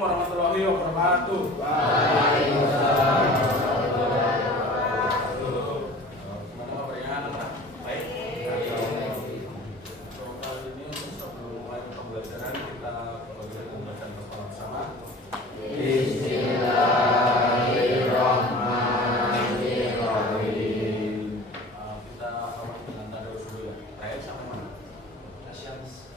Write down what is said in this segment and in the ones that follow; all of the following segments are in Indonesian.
warahmatullahi wabarakatuh. Waalaikumsalam. Semoga beriman, baik. Kali ini sebelum mulai pembelajaran kita kembali membaca bersama-sama. Bismillahirrahmanirrahim. Kita awali dengan tanda usul ya. Ayat sampai mana? Asyams.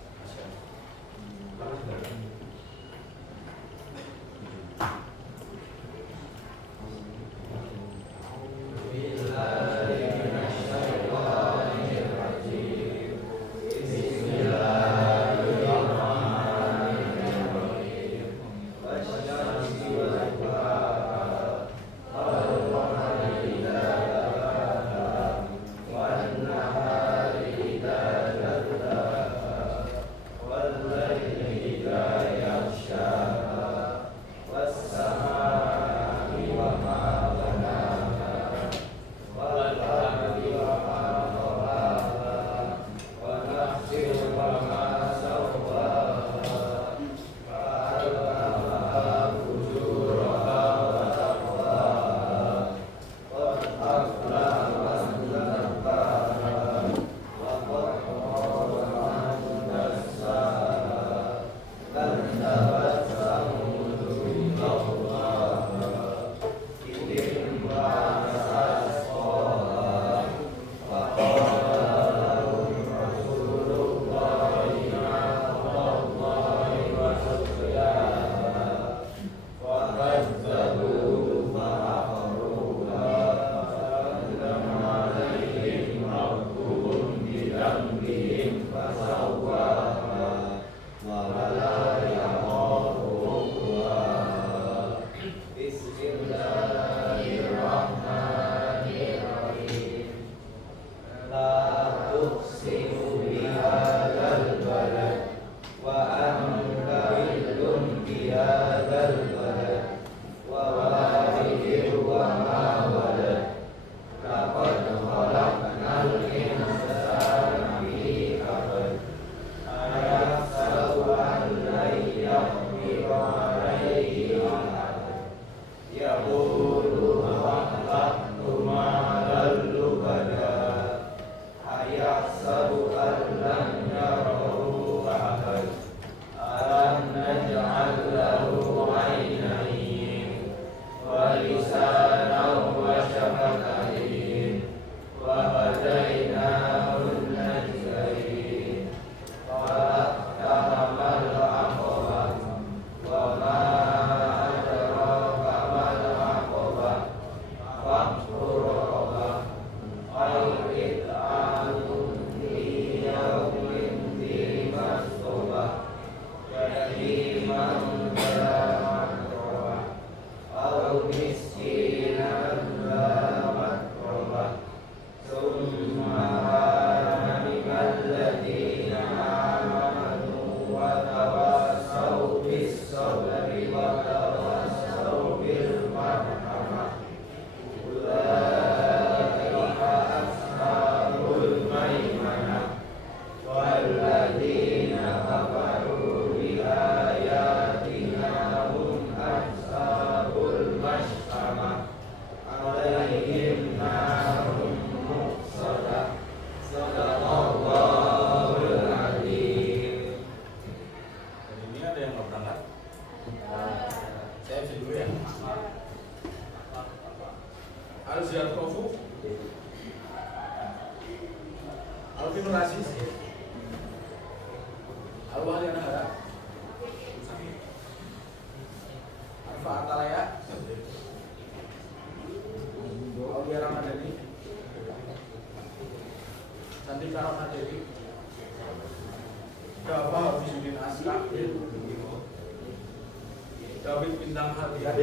David Bintang Hadiah,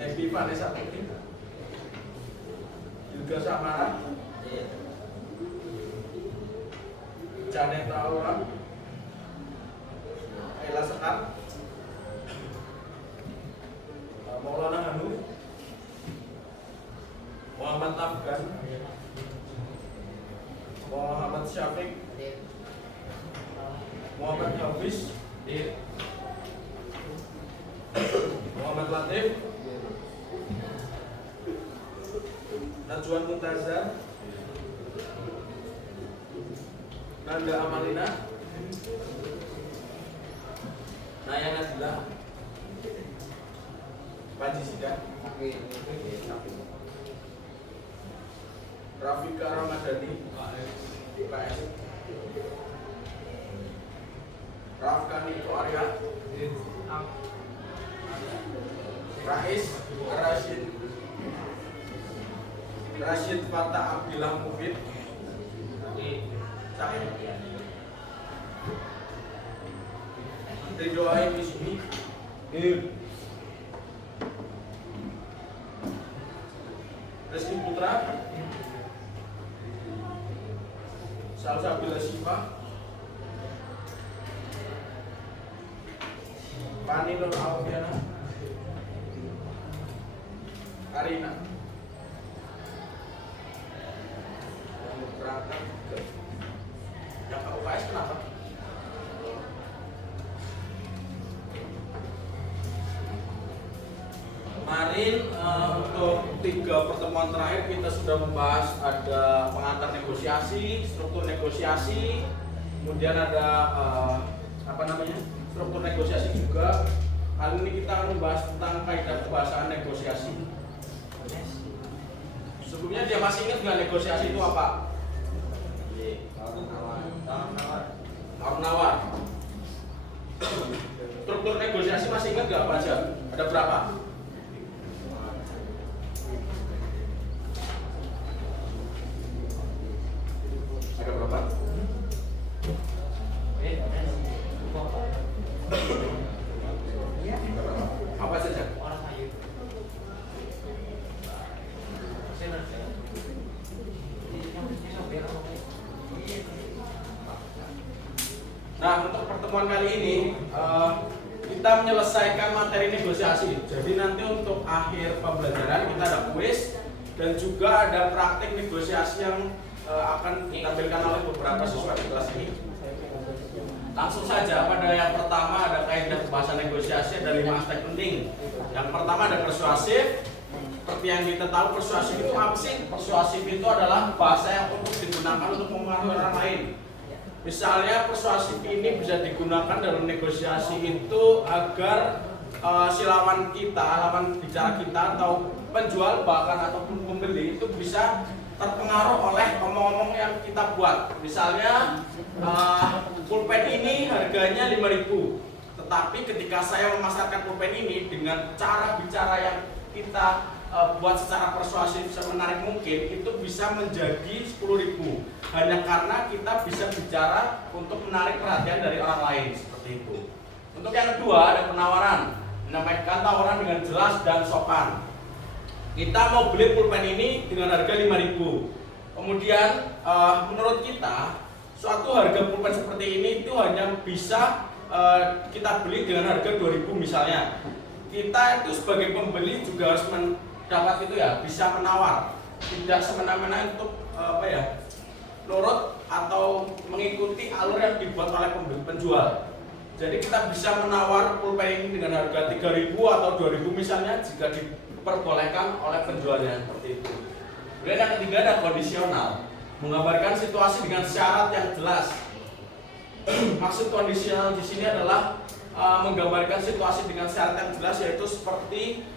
Epi Vanessa Putri, Yuga Samara, Janet Aura, Ella Sekar, Maulana Hanu, Muhammad Afgan, Muhammad Syafiq, Muhammad Hafiz, Najwan Mutazar, Nanda Amalina, Naya Nadila, Panji Sida, Rafika Ramadhani, PS, Rafkani Arya, Rais Rashid Fatah Abdillah Mufid, Sahib Ridho Aim Ismi, Rizky Putra, Salsabila Siva, Pani Nur Alfiana, Arina. Berangkat ke yang ke UKS kenapa? Kemarin untuk 3 pertemuan terakhir kita sudah membahas ada pengantar negosiasi, struktur negosiasi, kemudian ada struktur negosiasi juga. Kali ini kita akan membahas tentang kaidah kebahasaan negosiasi. Sebelumnya dia masih ingat nggak negosiasi itu apa? Tawar-menawar. Struktur negosiasi masih ingat nggak apa aja? Ada berapa? Ada berapa? Apa saja? Nah, untuk pertemuan kali ini kita menyelesaikan materi negosiasi. Jadi nanti untuk akhir pembelajaran kita ada kuis dan juga ada praktik negosiasi yang akan ditampilkan oleh beberapa siswa di kelas ini. Langsung saja pada yang pertama ada kaidah bahasa negosiasi, ada 5 aspek penting. Yang pertama ada persuasif. Seperti yang kita tahu, persuasif itu apa sih? Persuasif itu adalah bahasa yang untuk digunakan untuk mempengaruhi orang lain. Misalnya persuasif ini bisa digunakan dalam negosiasi itu agar si lawan kita, lawan bicara kita atau penjual bahkan ataupun pembeli itu bisa terpengaruh oleh omong-omong yang kita buat. Misalnya pulpen ini harganya 5.000, tetapi ketika saya memasarkan pulpen ini dengan cara bicara yang kita buat secara persuasif semenarik mungkin, itu bisa menjadi 10.000 hanya karena kita bisa bicara untuk menarik perhatian dari orang lain, seperti itu. Untuk yang kedua ada penawaran, menyampaikan tawaran dengan jelas dan sopan. Kita mau beli pulpen ini dengan harga 5.000. Kemudian menurut kita suatu harga pulpen seperti ini itu hanya bisa kita beli dengan harga 2.000 misalnya. Kita itu sebagai pembeli juga harus mendapat itu ya, bisa menawar, tidak semena-mena untuk nurut atau mengikuti alur yang dibuat oleh penjual. Jadi kita bisa menawar pulpen ini dengan harga 3.000 atau 2.000 misalnya jika diperbolehkan oleh penjualnya, seperti itu. Kemudian yang ketiga ada kondisional, menggambarkan situasi dengan syarat yang jelas. Maksud kondisional di sini adalah menggambarkan situasi dengan syarat yang jelas, yaitu seperti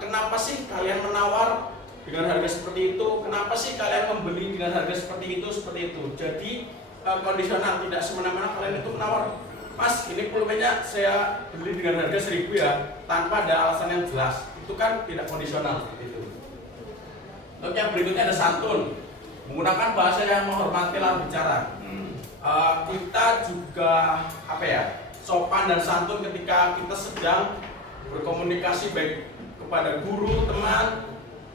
kenapa sih kalian menawar dengan harga seperti itu, kenapa sih kalian membeli dengan harga seperti itu. Jadi kondisional, tidak semena-mena kalian itu menawar, Mas ini pulpennya saya beli dengan harga 1.000 ya, tanpa ada alasan yang jelas. Itu kan tidak kondisional, seperti itu. Untuk yang berikutnya ada santun, menggunakan bahasa yang menghormati lawan bicara. Kita juga sopan dan santun ketika kita sedang berkomunikasi baik kepada guru, teman,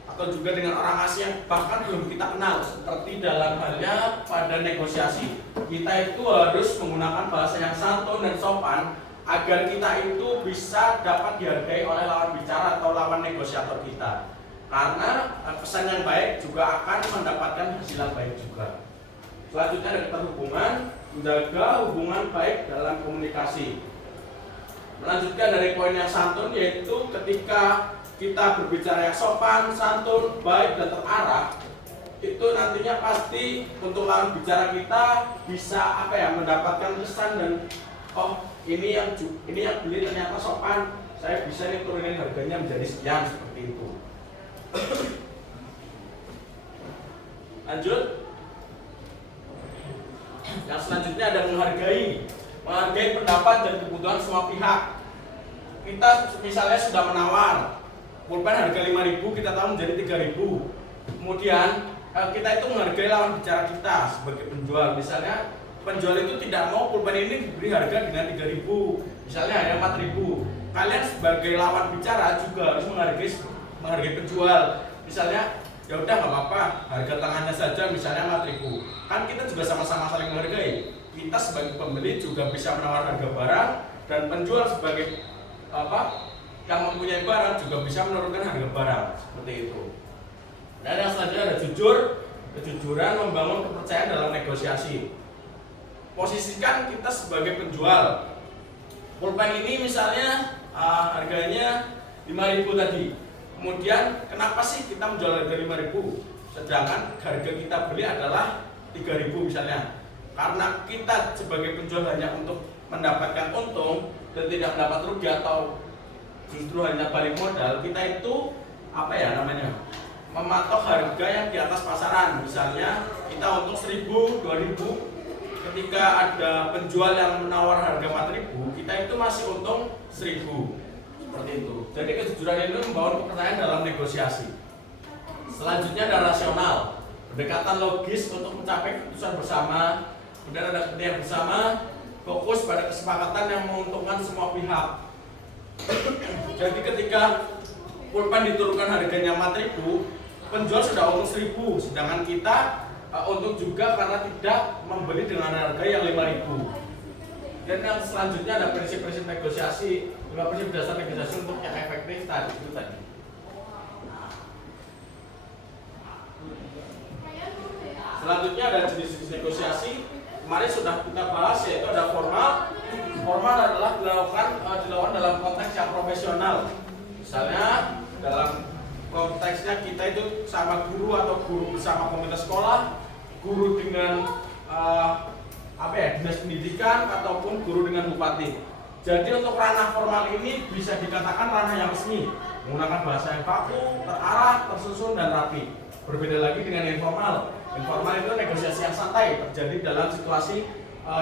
atau juga dengan orang asing yang bahkan belum kita kenal. Seperti dalam halnya pada negosiasi, kita itu harus menggunakan bahasa yang santun dan sopan agar kita itu bisa dapat dihargai oleh lawan bicara atau lawan negosiator kita. Karena pesan yang baik juga akan mendapatkan hasil yang baik juga. Selanjutnya ada keterhubungan, menjaga hubungan baik dalam komunikasi. Melanjutkan dari poin yang santun, yaitu ketika kita berbicara yang sopan, santun, baik dan terarah, itu nantinya pasti untuk lawan bicara kita bisa mendapatkan kesan dan oh ini yang beli ternyata sopan, saya bisa nih turunin harganya menjadi sekian seperti itu. Lanjut. Yang selanjutnya ada menghargai pendapat dan kebutuhan semua pihak. Kita misalnya sudah menawar pulpen harga 5.000, kita tahu menjadi 3.000. Kemudian kita itu menghargai lawan bicara kita sebagai penjual. Misalnya penjual itu tidak mau pulpen ini diberi harga dengan 3.000, misalnya hanya 4.000. Kalian sebagai lawan bicara juga harus menghargai penjual. Misalnya ya udah nggak apa-apa, harga tengahnya saja misalnya 4.000. Kan kita juga sama-sama saling menghargai. Kita sebagai pembeli juga bisa menawar harga barang, dan penjual sebagai yang mempunyai barang juga bisa menurunkan harga barang seperti itu. Dan yang selanjutnya ada kejujuran membangun kepercayaan dalam negosiasi. Posisikan kita sebagai penjual. Pulpen ini misalnya harganya 5.000 tadi. Kemudian kenapa sih kita menjual harga 5.000 sedangkan harga kita beli adalah 3.000 misalnya? Karena kita sebagai penjual hanya untuk mendapatkan untung dan tidak mendapat rugi atau justru hanya balik modal, kita itu mematok harga yang di atas pasaran. Misalnya kita untung 1.000, 2.000, ketika ada penjual yang menawar harga 4.000, kita itu masih untung 1.000. Seperti itu. Jadi kejujuran ini membangun kepercayaan dalam negosiasi. Selanjutnya ada rasional, pendekatan logis untuk mencapai keputusan bersama. Kemudian ada kepentingan bersama, fokus pada kesepakatan yang menguntungkan semua pihak. Jadi ketika pulpen diturunkan harganya 4.000, penjual sudah untung 1.000, sedangkan kita untung juga karena tidak membeli dengan harga yang 5.000. Dan yang selanjutnya ada prinsip-prinsip negosiasi, 5 prinsip dasar negosiasi untuk yang efektif tadi. Selanjutnya ada jenis-jenis negosiasi. Kemarin sudah kita bahas, yaitu ada formal. Formal adalah dilakukan dalam konteks yang profesional. Misalnya dalam konteksnya kita itu sama guru atau guru bersama komunitas sekolah, guru dengan dinas pendidikan, ataupun guru dengan bupati. Jadi untuk ranah formal ini bisa dikatakan ranah yang resmi, menggunakan bahasa yang baku, terarah, tersusun, dan rapi. Berbeda lagi dengan informal. Informal itu negosiasi yang santai, terjadi dalam situasi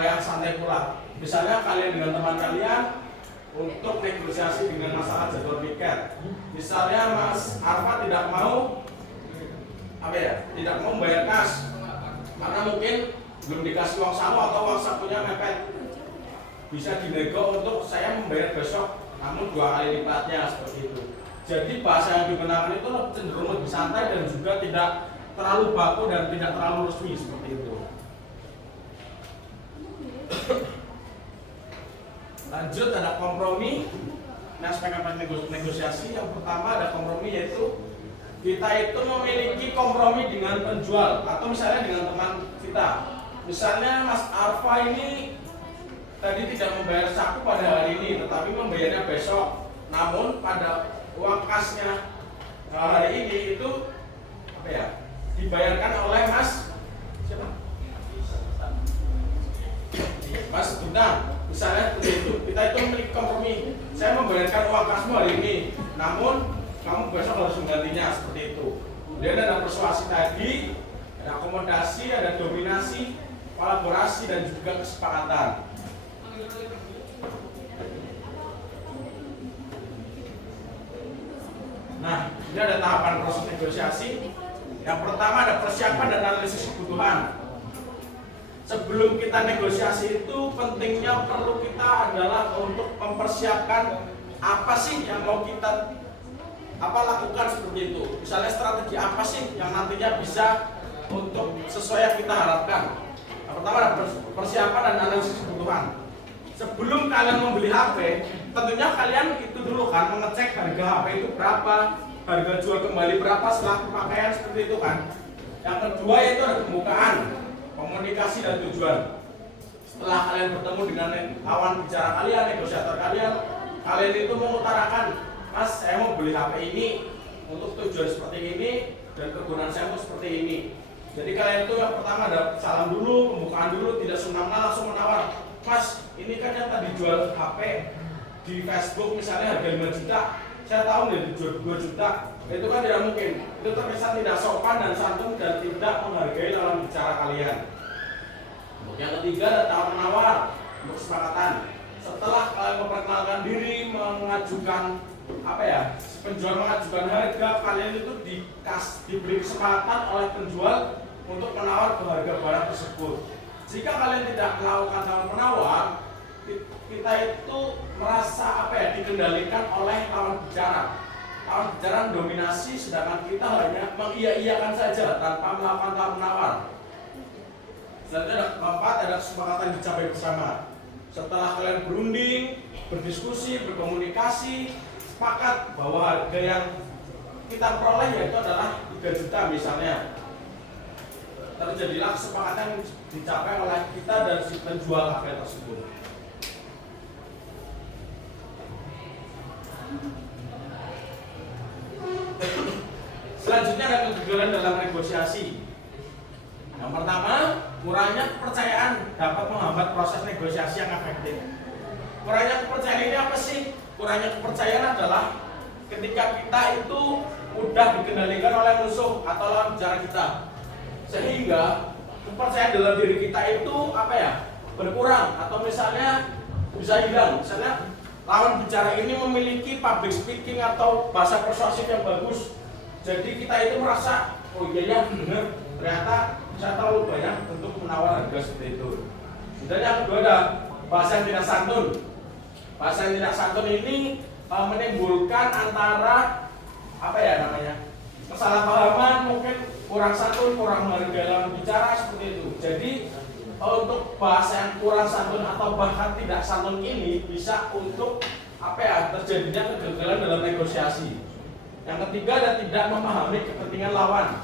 yang santai pula. Misalnya kalian dengan teman kalian untuk negosiasi dengan masalah jadwal piket. Misalnya Mas Arfa tidak mau membayar kas karena mungkin belum dikasih uang saku atau uang sakunya mepet. Bisa dinego untuk saya membayar besok, namun 2 kali lipatnya seperti itu. Jadi bahasa yang digunakan itu cenderung lebih santai dan juga tidak terlalu baku dan tidak terlalu resmi seperti itu. Lanjut ada kompromi. Nah, aspek negosiasi yang pertama ada kompromi, yaitu kita itu memiliki kompromi dengan penjual atau misalnya dengan teman kita. Misalnya Mas Arfa ini tadi tidak membayar saku pada hari ini, tetapi membayarnya besok. Namun pada uang kasnya hari ini itu dibayarkan oleh Mas Bintang. Misalnya seperti itu. Kita itu memiliki kompromi. Saya membayarkan uang kasmu hari ini, namun kamu besok harus menggantinya, seperti itu. Kemudian ada persuasi tadi, ada akomodasi, ada dominasi, kolaborasi, dan juga kesepakatan. Nah, ini ada tahapan proses negosiasi. Yang pertama ada persiapan dan analisis kebutuhan. Sebelum kita negosiasi itu pentingnya perlu kita adalah untuk mempersiapkan apa sih yang mau kita lakukan seperti itu. Misalnya strategi apa sih yang nantinya bisa untuk sesuai yang kita harapkan. Yang pertama ada persiapan dan analisis kebutuhan. Sebelum kalian membeli HP, tentunya kalian itu dulu kan mengecek harga HP itu berapa, harga jual kembali berapa setelah pemakaian, seperti itu kan. Yang kedua yaitu ada pembukaan, komunikasi dan tujuan. Setelah kalian bertemu dengan lawan bicara kalian, negosiator kalian itu mengutarakan, Mas, saya mau beli HP ini untuk tujuan seperti ini dan kegunaan saya untuk seperti ini. Jadi kalian itu yang pertama ada salam dulu, pembukaan dulu, tidak semena-mena langsung menawar. Mas, ini kan yang tadi jual HP di Facebook misalnya harga 5 juta, saya tahu nih dijual 2 juta. Itu kan tidak mungkin. Itu terkesan tidak sopan dan santun dan tidak menghargai lawan bicara kalian. Yang ketiga ada tawar menawar untuk kesepakatan. Setelah kalian memperkenalkan diri, mengajukan penjual mengajukan harga, kalian itu diberi kesempatan oleh penjual untuk menawar ke harga barang tersebut. Jika kalian tidak melakukan tawar menawar, kita itu merasa dikendalikan oleh lawan bicara. Lawan bicara mendominasi, sedangkan kita hanya mengiya-iyakan saja tanpa melakukan tawar menawar. Selanjutnya keempat ada kesepakatan dicapai bersama. Setelah kalian berunding, berdiskusi, berkomunikasi, sepakat bahwa harga yang kita peroleh yaitu adalah 3 juta misalnya, terjadilah kesepakatan yang dicapai oleh kita dan si penjual HP tersebut. Selanjutnya ada kegagalan dalam negosiasi. Yang pertama, kurangnya kepercayaan dapat menghambat proses negosiasi yang efektif. Kurangnya kepercayaan ini apa sih? Kurangnya kepercayaan adalah ketika kita itu mudah dikendalikan oleh musuh atau lawan bicara kita, sehingga kepercayaan dalam diri kita itu berkurang atau misalnya bisa hilang. Misalnya lawan bicara ini memiliki public speaking atau bahasa persuasif yang bagus, jadi kita itu merasa oh iya benar, ternyata saya terlalu banyak untuk menawar harga seperti itu. Dan yang kedua ada bahasa yang tidak santun. Bahasa yang tidak santun ini menimbulkan antara kesalahpahaman, mungkin kurang santun, kurang menghargai lawan bicara seperti itu. Jadi untuk bahasa yang kurang santun atau bahkan tidak santun ini bisa untuk terjadinya kegagalan dalam negosiasi. Yang ketiga ada tidak memahami kepentingan lawan.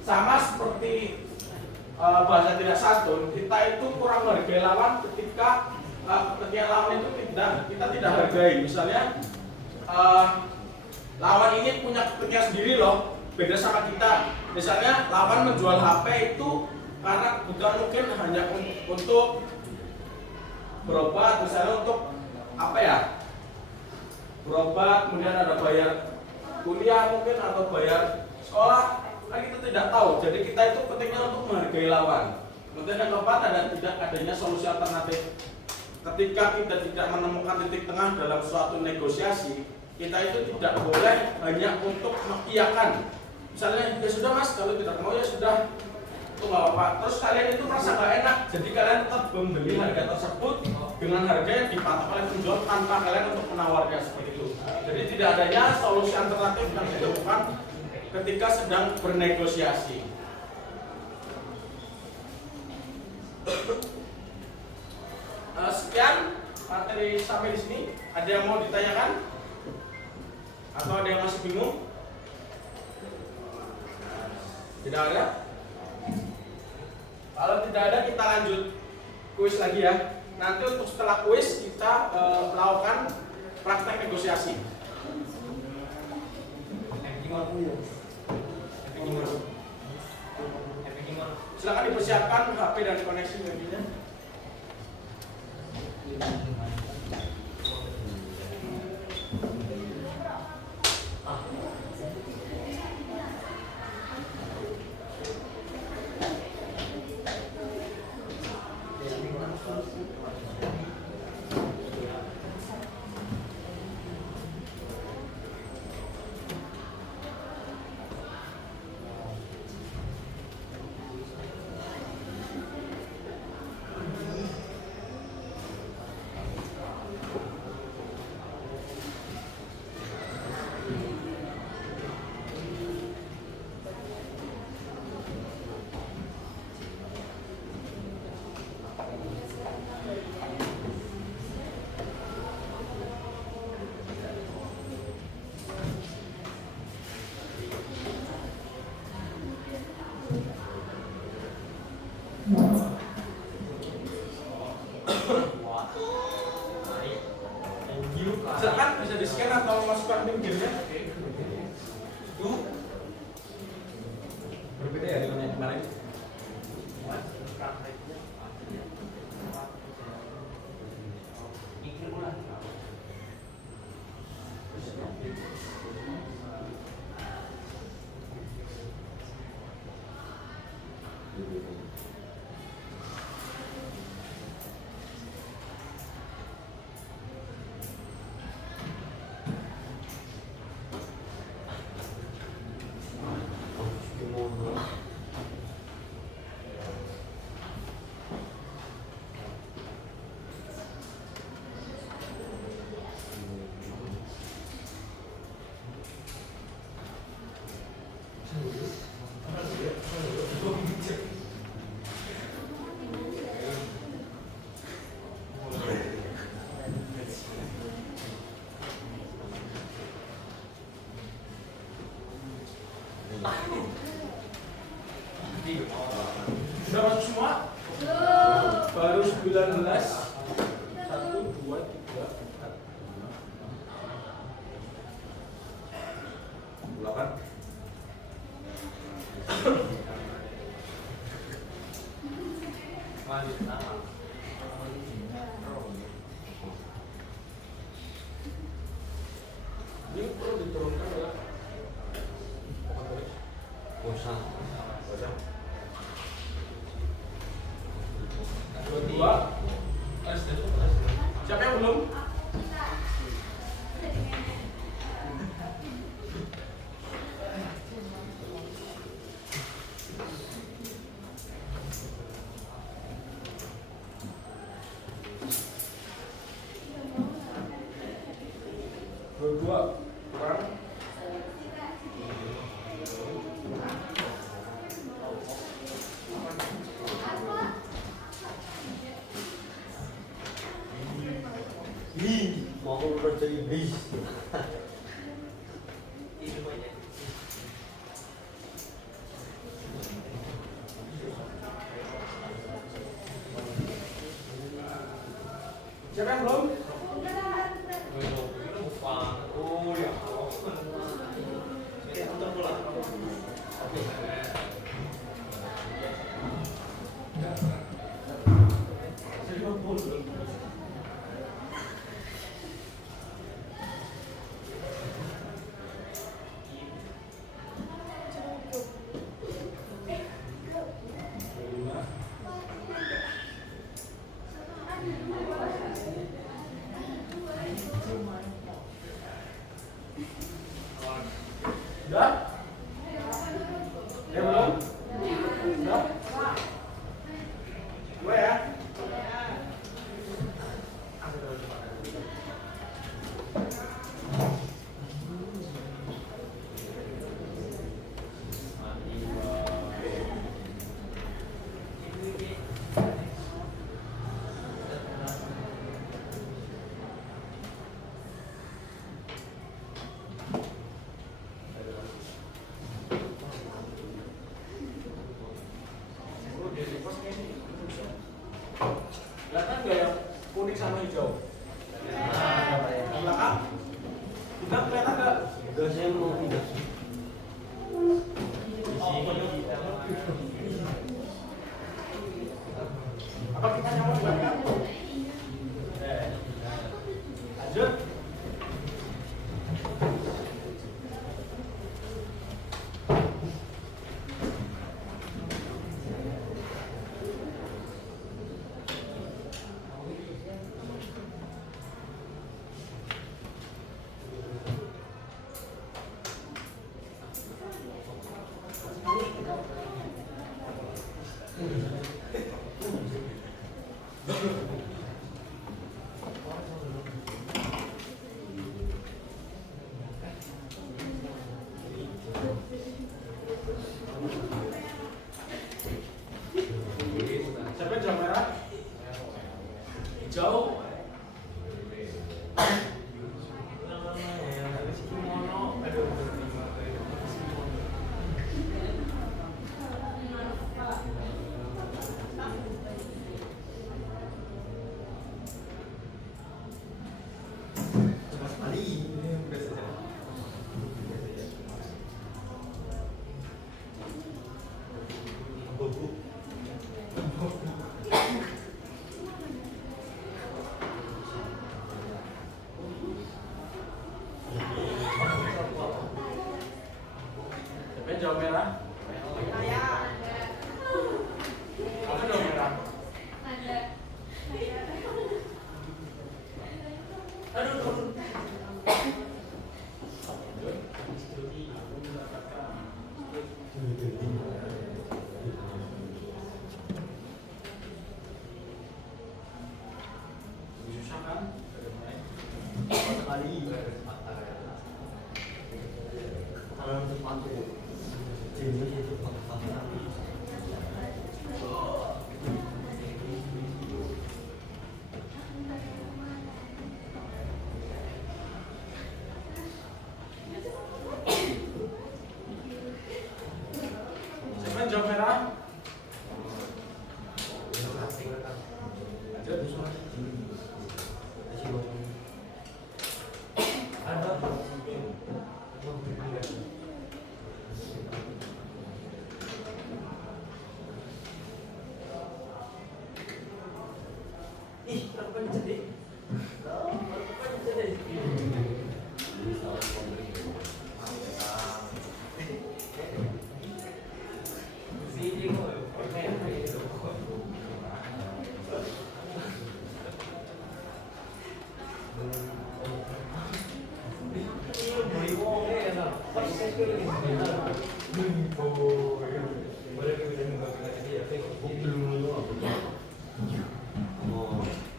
Sama seperti bahasa tidak santun, kita itu kurang menghargai lawan ketika kepentingan lawan itu kita tidak hargai. Misalnya lawan ini punya kepentingan sendiri loh, beda sama kita. Misalnya lawan menjual HP itu karena bukan mungkin hanya untuk berobat, misalnya untuk berobat, kemudian ada bayar kuliah mungkin atau bayar sekolah, kita tidak tahu. Jadi kita itu pentingnya untuk menghargai lawan. Kemudian yang keempat ada tidak adanya solusi alternatif. Ketika kita tidak menemukan titik tengah dalam suatu negosiasi, kita itu tidak boleh hanya untuk mengiyakan. Misalnya ya sudah mas, kalau tidak mau ya sudah, itu nggak apa-apa. Terus kalian itu merasa nggak enak, jadi kalian tetap membeli harga tersebut dengan harga yang dipatok oleh penjual tanpa kalian untuk menawarnya seperti itu. Jadi tidak adanya solusi alternatif yang ditemukan ketika sedang bernegosiasi. Sekian materi sampai di sini. Ada yang mau ditanyakan? Atau ada yang masih bingung? Tidak ada? Kalau tidak ada, kita lanjut kuis lagi ya. Nanti untuk setelah kuis kita melakukan praktek negosiasi. Silakan dipersiapkan HP dan koneksi nantinya. Silakan bisa di scan atau masukkan pinggirnya. Berbeda ya nilainya kemarin? Mikir ulang. Berapa semua? Baru 19. 1, 2, 3, 4, 8. Lanjut nama. Ini perlu diturunkan ya. Bosan. Dua. Siapa yang belum? Dua kurang. Mau kerja iblis. Siapa yang belum? Oh ya. jawab merah. Kamu jawab merah. Aduh. Susah kan? Sekali. Kalau untuk pantai, jadi itu pantai. Siapa jawab merah?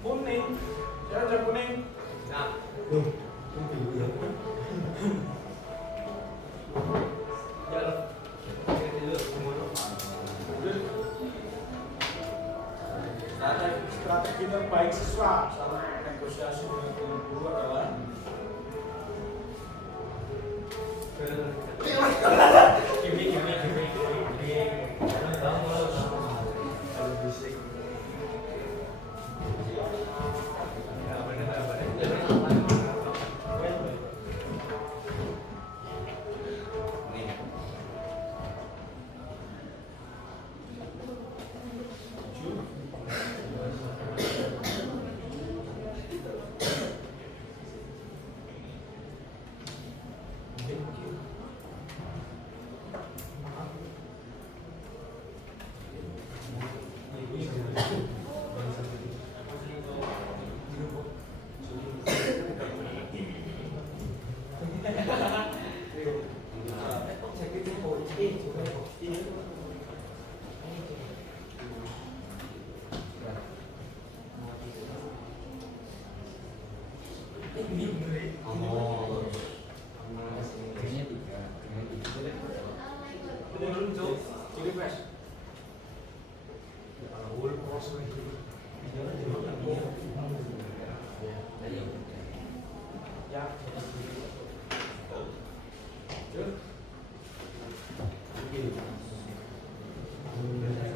Kuning. Siapa jawab kuning? Strategi terbaik siswa saat negosiasi dengan guru adalah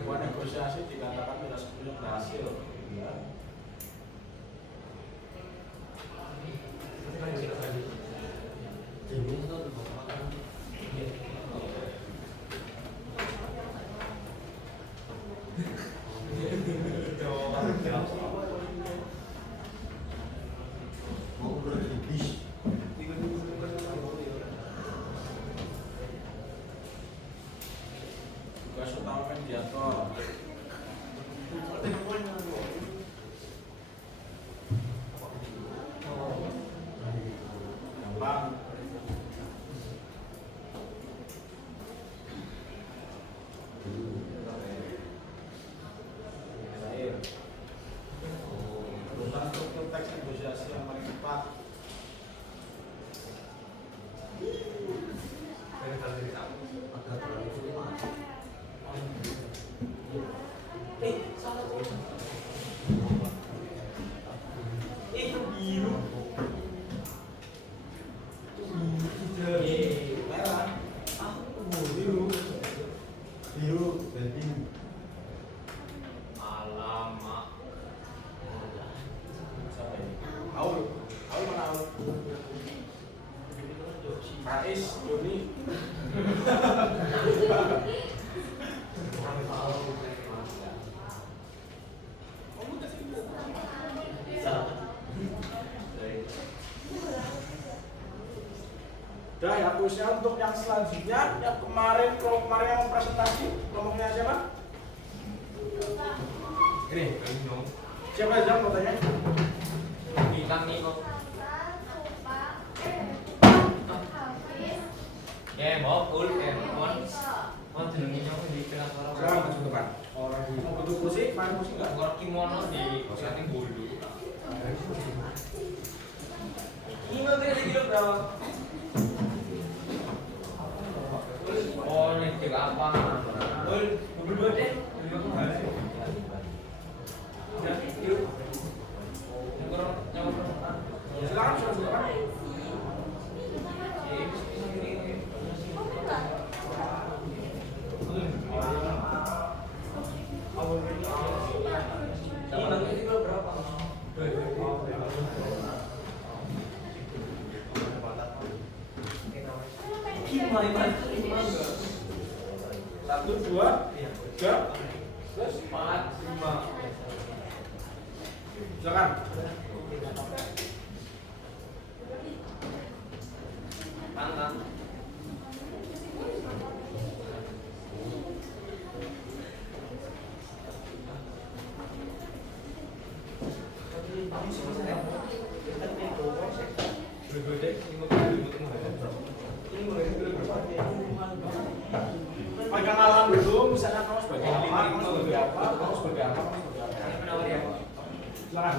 sebuah negosiasi dikatakan tidak sepenuhnya berhasil. Tugas utama mediator. Gampang. Tentang struktur teks negosiasi yang paling tepat. Rais, Doni. Udah ya kuisnya. Untuk yang selanjutnya, yang kemarin yang mau presentasi, kelompoknya siapa? Ini. Siapa aja mau tanya? Bintang Nino. Ya mau full mau jenengnya di tengah Sekarang orang. maju ke depan. Mau butuh kursi? Main kursi nggak? Orang kimono di setting bulu. Ini mau beli kilo berapa? Oh ini tiga apa? Berdua deh. Silakan silakan. Satu, dua, tiga, terus empat, lima. Silakan. Panggang. Perkenalan dulu, misalnya kamu sebagai apa, kamu sebagai apa, kamu sebagai apa, kamu sebagai apa. Silakan.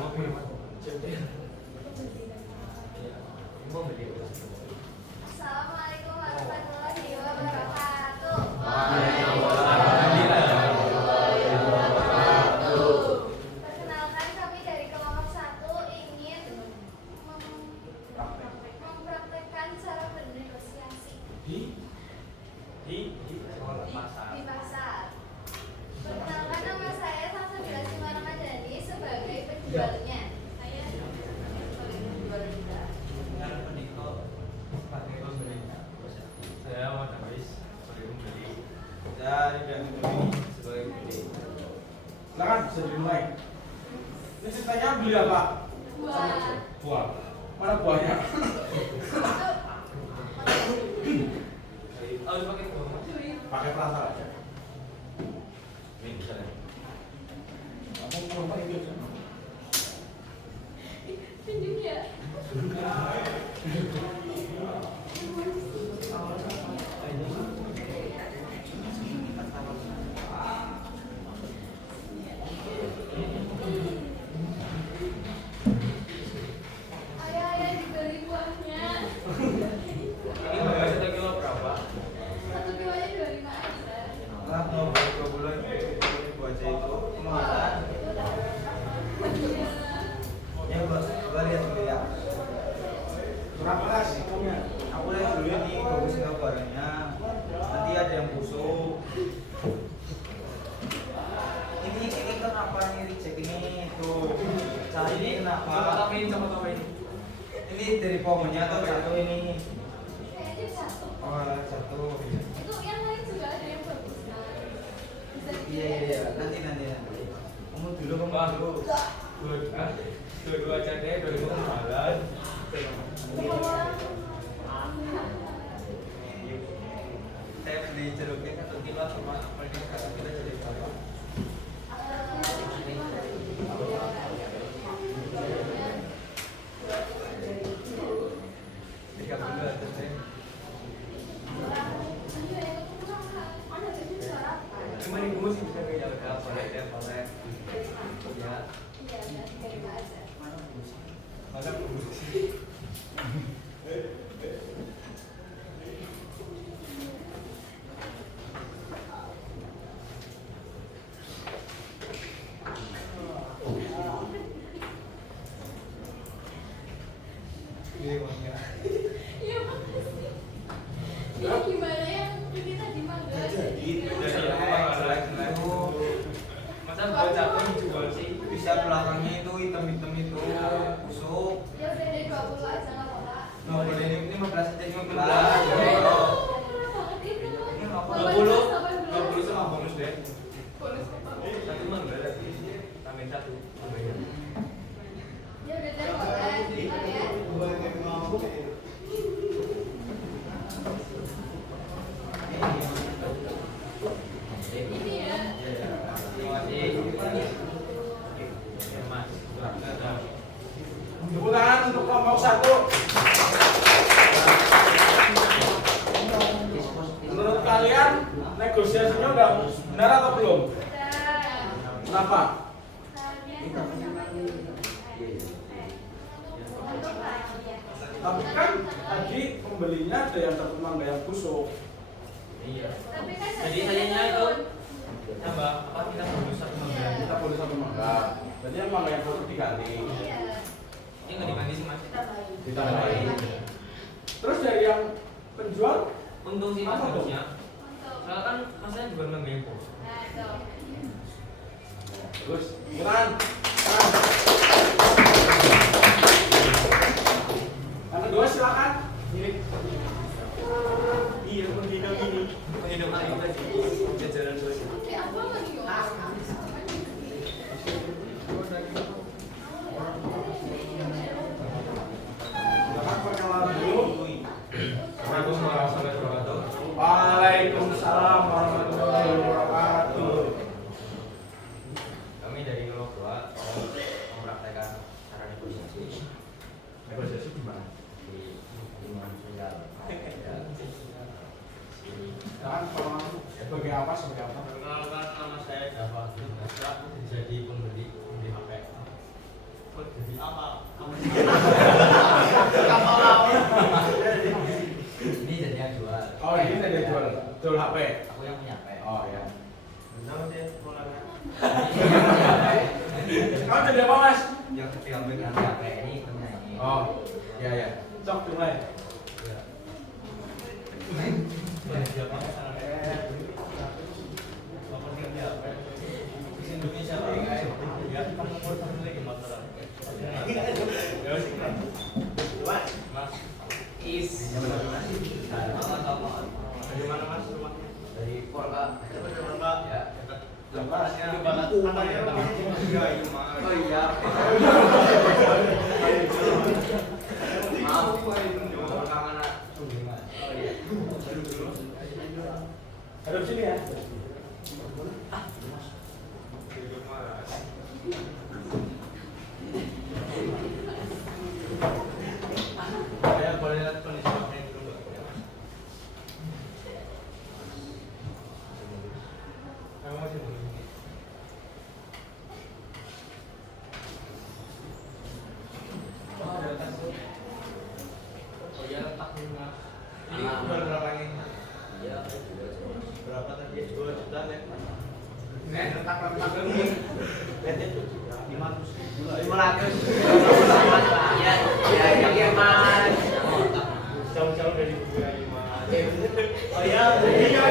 Assalamualaikum warahmatullahi wabarakatuh. Perkenalkan, kami dari kelompok 1 ingin mempraktekkan cara bernegosiasi di pasar. Perkenalkan, nama saya Salsabila Simarmadani sebagai penjualnya. Saya sebagai penjual juga. Saya mau habis sebagai pembeli. Silakan, bisa dimulai. Ini ceritanya beli apa? Buah. Buah. Mana buahnya? Harus pakai buah. Pakai perasa aja. Ini bisa deh. Aku mau pakai itu. Pinjam ya. Ayah dibeli buahnya. Ini berapa satu kilo berapa? 1 kilonya 25 aja. Lah mau buat 2 bulan buat itu kemasan. Iya. Ya gua lihat dulu ya. Berapa ras kamunya? Aku lihat dulu ini bagus nggak barangnya. Nanti ada yang busuk. Ini kenapa nih reject ini tuh? Cari ini kenapa? Coba tambahin. Ini dari pohonnya atau jatuh ini? Kayaknya jatuh. Oh jatuh. Itu yang lain juga ada yang bagus kan. Bisa Iya. Nanti. Kamu dulu. Dua aja deh, 2000 kemarin. Saya beli jeruknya 1 kilo cuma mending kalau kita jadi berapa? Cuma di bus bisa beda boleh deh, boleh. Ya. Mana bus? Ini uangnya. Iya makasih. Ini gimana yang ini tadi mangga? Gitu, jadi aku masa buat capek dijual sih? Bisa belakangnya itu hitam-hitam itu busuk. Ya udah deh 20 aja nggak apa-apa. Nah, boleh ini 15 aja 15. Murah banget itu. Ini nggak apa-apa. 20 sama bonus deh. Bonus apa? Satu mangga lagi, tambahin satu. Ya udah deh boleh. Bentar ya. Benar atau belum? Kenapa? Tapi kan tadi pembelinya ada yang dapat mangga yang busuk. Iya. Jadi Jadi sayangnya itu tambah apa kita boleh satu mangga. Kita boleh satu mangga. Jadi yang mangga yang busuk diganti. Ini nggak diganti sih mas. Ditambahin. Terus dari yang penjual Untung sih mas Apa tuh? harusnya. Soalnya kan masanya juga mangga yang busuk. terus Iran. Yang kedua silakan. Ini. Iya, menghidup ini. Menghidup hari tadi. Jajaran bos. Silakan perkenalan dulu. Assalamualaikum warahmatullahi wabarakatuh. Waalaikumsalam warahmatullahi wabarakatuh. Kami dari Ngelok 2 mempraktekkan cara negosiasi. Negosiasi gimana? Di lingkungan sosial. Silakan perkenalan sebagai apa? Sebagai apa? Perkenalkan, nama saya Java Nasa, jadi pembeli di HP. Jadi apa? Ini jadi yang jual. Oh ini tadi jual HP. Aku yang punya HP. Oh ya. Nama dia Polanya. Kamu jadi apa mas? Yang ketika pegang HP ini temennya ini. Oh ya ya. Cok mulai. Ya. Dia pakai sana. Bapak tinggal di HP. Di Indonesia lah. Ya, kan mau lagi masalah. Ya wes. Mas. Is. Sama-sama. Dari mana mas rumahnya? Dari Polka. Dari Polka. Ya. Tempatnya banget. Anaknya iya iya mas. Oh iya. Maaf. Kangen kunjungan. Oh iya. Hadap sini ya. Saya boleh lihat kondisi HP dulu Mbak? Kamu masih belum ini. Oh, ada tas tuh. Oh iya, letak dulu Mas. Ini jual berapa ini? Iya, berapa tadi? 2 juta net. Net letak ini. Netnya 500 ribu lah. 500. Ya, Mas. Jauh-jauh dari Burai, Mas. Oh iya,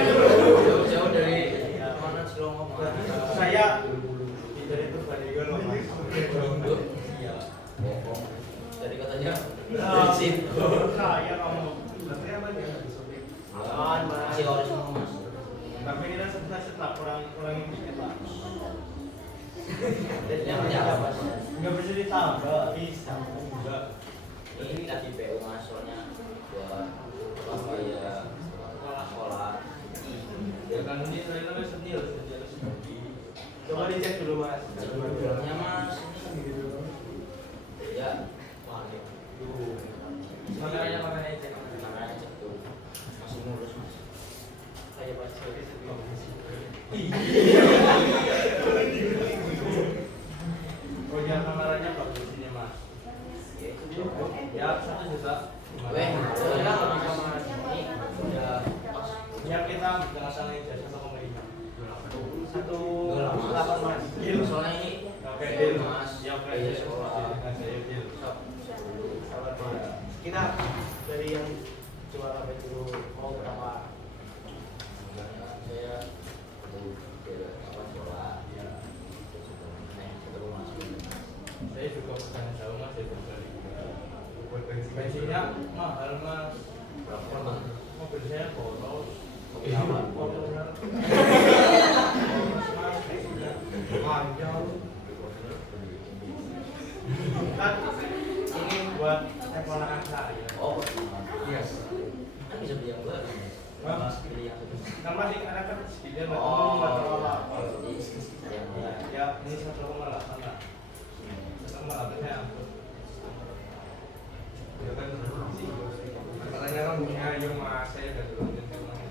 jauh-jauh dari mana Cilongok, Mas. Saya dari Purbalingga loh, Mas. Iya. Bohong. Jadi katanya bensin. Saya kamu. Berarti apa dia? Aman, Mas. Masih ori semua, Mas. Tapi kita setelah kurangin dikit, Pak. Yang apa, Mas? Enggak bisa ditambah, bisa enggak. Ini lagi PO Mas, soalnya buat apa ya sekolah. Ya kan ini saya namanya senil. Coba dicek dulu Mas. Cek dulu Mas. Ya, mari. Kameranya cek. Kameranya cek tuh. Masih mulus Mas. Saya baca Oh ya kameranya bagus ini Mas. Ya 1 juta. Weh, ya Mas. Ini ya pas. Ya kita masalah jasa sama pemerintah. 1,8 Mas. Deal soalnya ini. Oke, deal Mas. Ya oke. Saya deal. Sabar Mas. Kita dari yang jual HP dulu mau berapa? Saya saya juga bukan jauh Mas, saya dari bensinnya mahal Mas. Berapa? Mobil saya boros. Panjang. Kan ini buat keponakan saya. Oh, iya. Kan bisa beli yang baru. Mas beli yang kan masih ada kan dia nggak tahu apa. Ya ini 1,8 lah. 1,8 saya angkut. Ya kan sih. Katanya kan punya yang Mas saya udah turunin ke mana.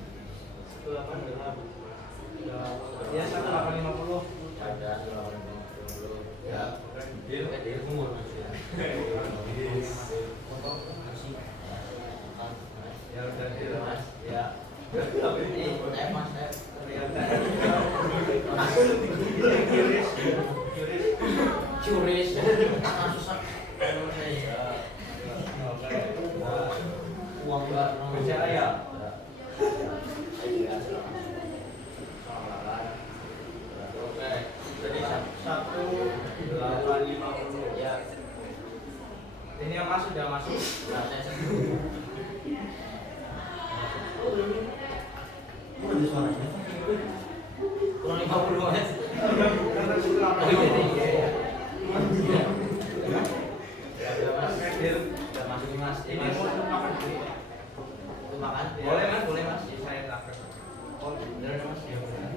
1,8 udah habis Mas. Udah Bicara ya. Oke. Jadi 1.850 ya. Ini yang masuk udah masuk. Kurang 50 mas. Udah masuk nih mas. Ini mau makan dulu. Untuk makan? Boleh, Mas. Boleh mas. Saya takut. Oh bener mas. Ya bener.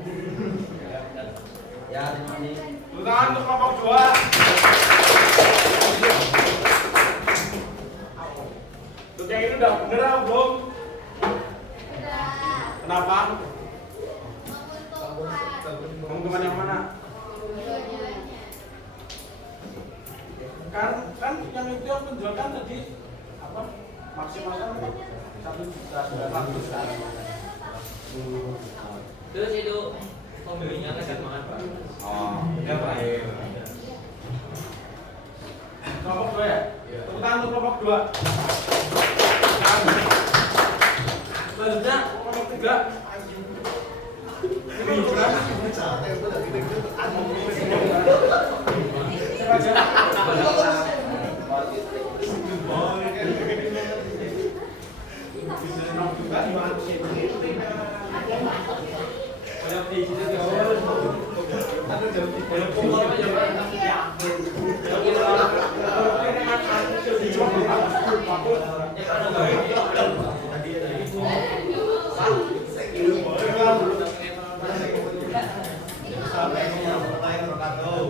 Ya terima kasih. Tepuk tangan untuk kelompok 2. Untuk yang ini udah bener apa belum? Kenapa? Menguntungkan yang mana? Kan yang itu yang penjualan tadi apa? Maksimalkan 1.900.000 Terus itu pembelinya kan makan pak. Oh, ya baik. Kelompok 2 ya? Tepuk tangan untuk kelompok 2. Selanjutnya kelompok 3. Ini berapa?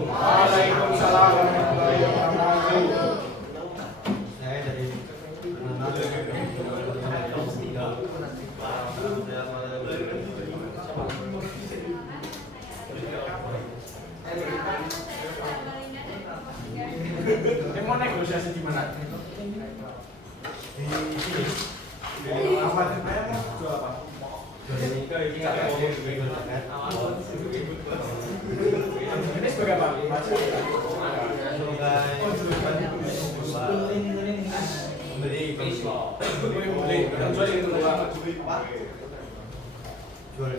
Waalaikumsalam warahmatullahi wabarakatuh. Saya dari Ini mau negosiasi di mana? di sini. Apa? Saya mau jual apa? Ini sebagai apa? Beli Beli. Dan jual itu dua. jual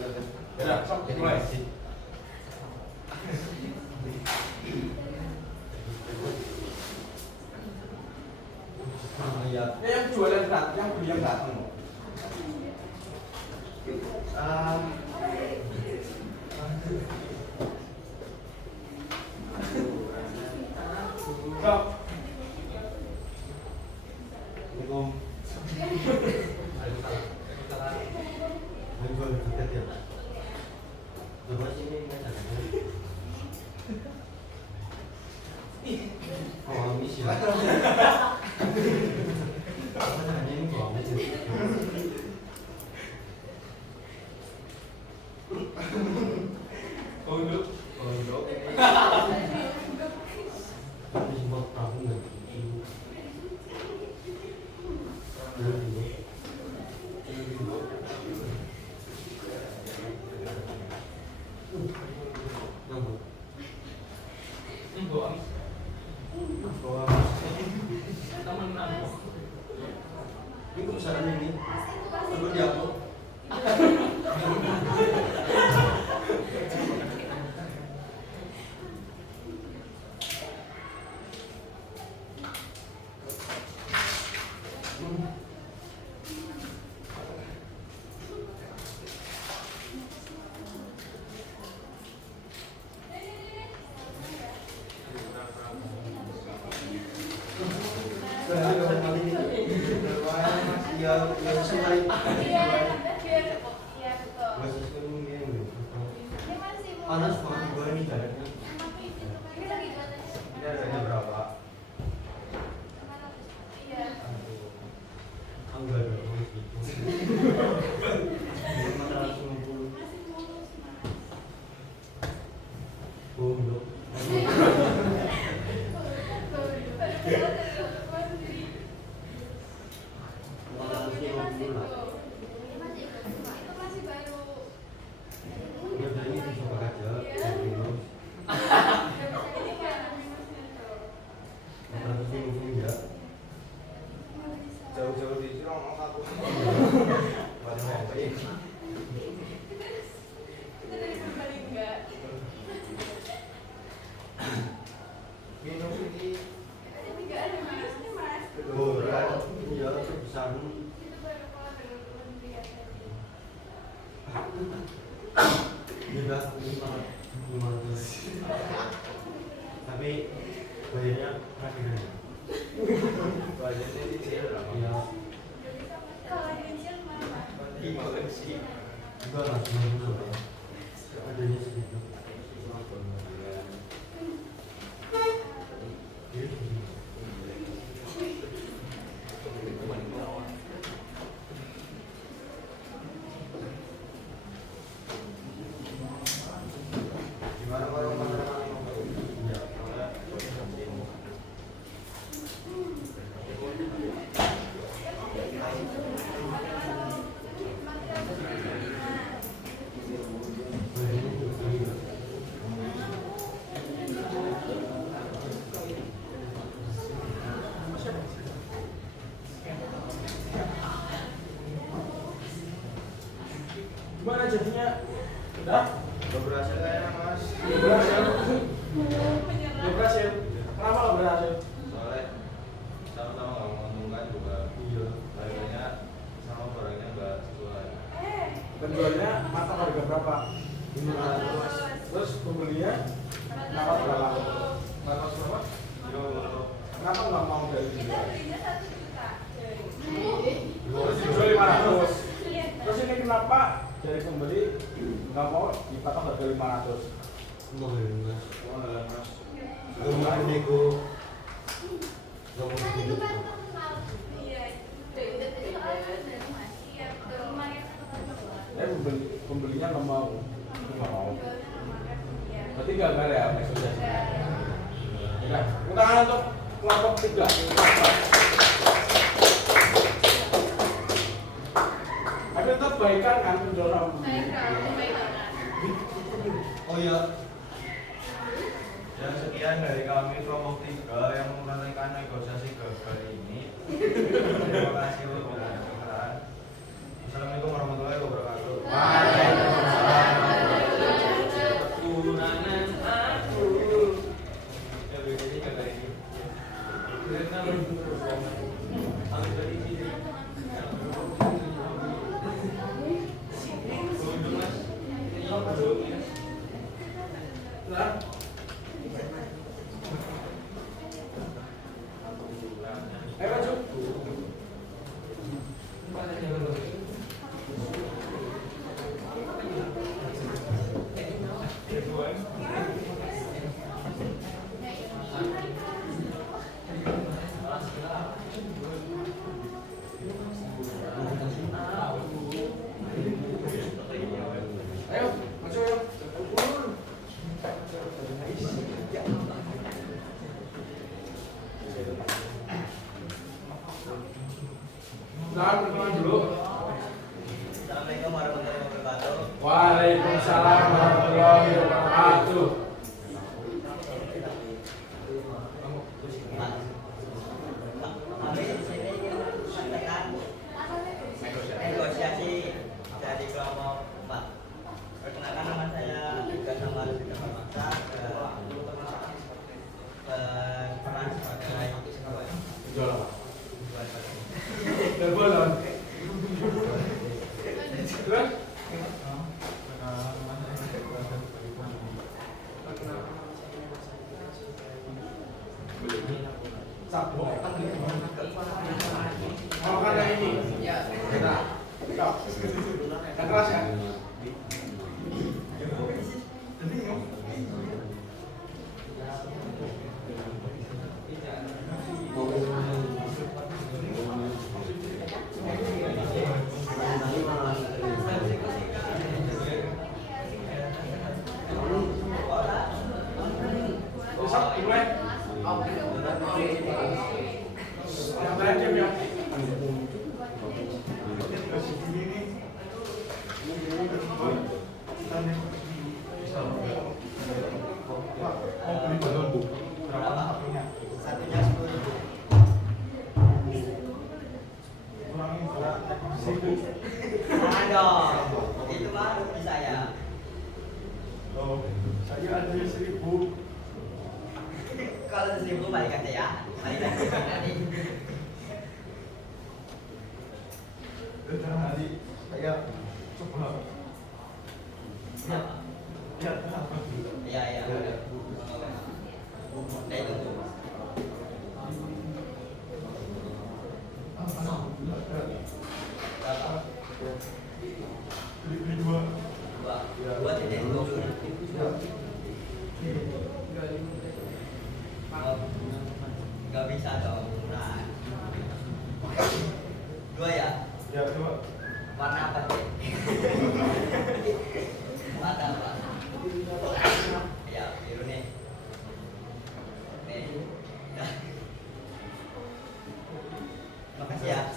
Ya, sok mulai. ya Yang jualan datang, yang beli yang datang. Kok Assalamualaikum. Jual tiket ya. Coba sini oh, misi lah. Apa namanya ini kok? untuk Tapi semua tahu nggak? Ini kebesaran ini. Perlu diupload. Panas banget digoreng ini jaraknya. Ini harganya berapa? Enggak ada gitu. 550. Untuk jauh-jauh di Kita dari kembali enggak? Minum ini. Enggak ada minusnya mas. Berat. Iya, besar. Itu baru kalau belum lihat tadi. Juga 500. Tapi bayarnya akhirnya. Budgetnya di sini berapa? Iya. Kalau kecil mana? Gimana sih? Juga lah 90. Adanya segitu. Gimana kalau mana? Iya. Bayarnya juga iya. Gimana jadinya? Udah? Udah berhasil kayaknya mas. Berhasil. Menyerah. Udah berhasil. Kenapa nggak berhasil? Soalnya sama-sama nggak menguntungkan juga. Iya. Harganya sama barangnya nggak sesuai. Penjualnya mata harga berapa? 500. Terus pembelinya kenapa berapa? 400 berapa? Yo, Kenapa nggak mau dari Kita dijual? belinya 1 juta. Terus dijual 500. Terus ini kenapa dari pembeli nggak mau dipatok harga 500? Mau enggak? Oh, enggak, Mas. Kemarin nego. Gak mau Kan itu segitu. kan terkenal. Iya. Itu soalnya dari mas. Iya betul. Lumayan Pembelinya nggak mau. Nggak mau. Jualnya lumayan. Iya. Berarti gagal ya negosiasi. Ya, tepuk tangan untuk kelompok 3. Tapi tetap baikan kan penjual sama pembeli. Oh iya. Dan sekian dari kami kelompok 3 yang menyampaikan negosiasi gagal ini. Terima kasih untuk kedengaran. Assalamualaikum warahmatullahi wabarakatuh. Waalaikumsalam. Kekurangan aku. Ya begini kata ini. Karena aku dari sini. Nah, ayo maju. Ayo, maju ayo. Nah, perkenalan dulu. Assalamualaikum warahmatullahi wabarakatuh. Waalaikumsalam warahmatullahi wabarakatuh. Kami di sini mengadakan negosiasi dari kelompok 4. Perkenalkan nama saya Juga Sama Rubika Maksa, berperan sebagai Jual apa? Terbolong. Terus? Sabu. Mau kan yang ini? Ya. Kita. Stop. Yang keras ya? Besok dimulai. Yang lain diam ya. berapa? Satunya 10.000. Ayo, coba. Iya, iya. Saya tunggu. Berapa? Dua titik dua. Gak bisa dong. Nah. Dua ya? Ya, coba. Warna apa sih? Warna apa? Ya, biru nih. Nih. Nah. Makasih ya.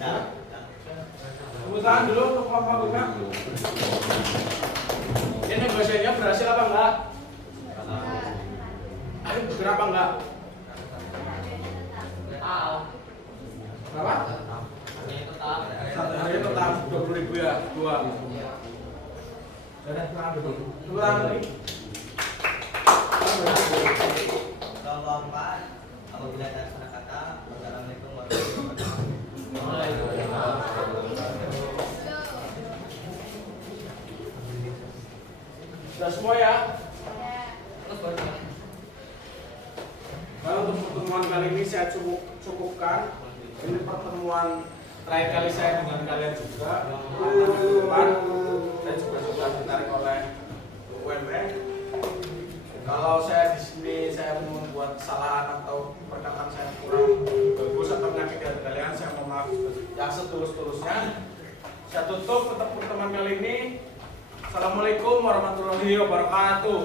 Nah. Tepuk tangan dulu untuk Bapak Buka. Ini negosiasinya berhasil apa enggak? Ayo berapa enggak? Berapa? Harganya tetap 20.000 ya, dua. Tepuk tangan lagi. Lompat apabila terlaksana kata Assalamualaikum warahmatullahi Sudah semua ya? Nah, untuk pertemuan kali ini saya cukupkan. Ini pertemuan terakhir kali saya dengan kalian juga. Depan saya juga sudah ditarik oleh UMN. Kalau saya di sini saya membuat kesalahan atau perkataan saya kurang bagus atau menyakiti hati kalian, saya mohon maaf yang setulus-tulusnya. Saya tutup pertemuan kali ini. Assalamualaikum warahmatullahi wabarakatuh.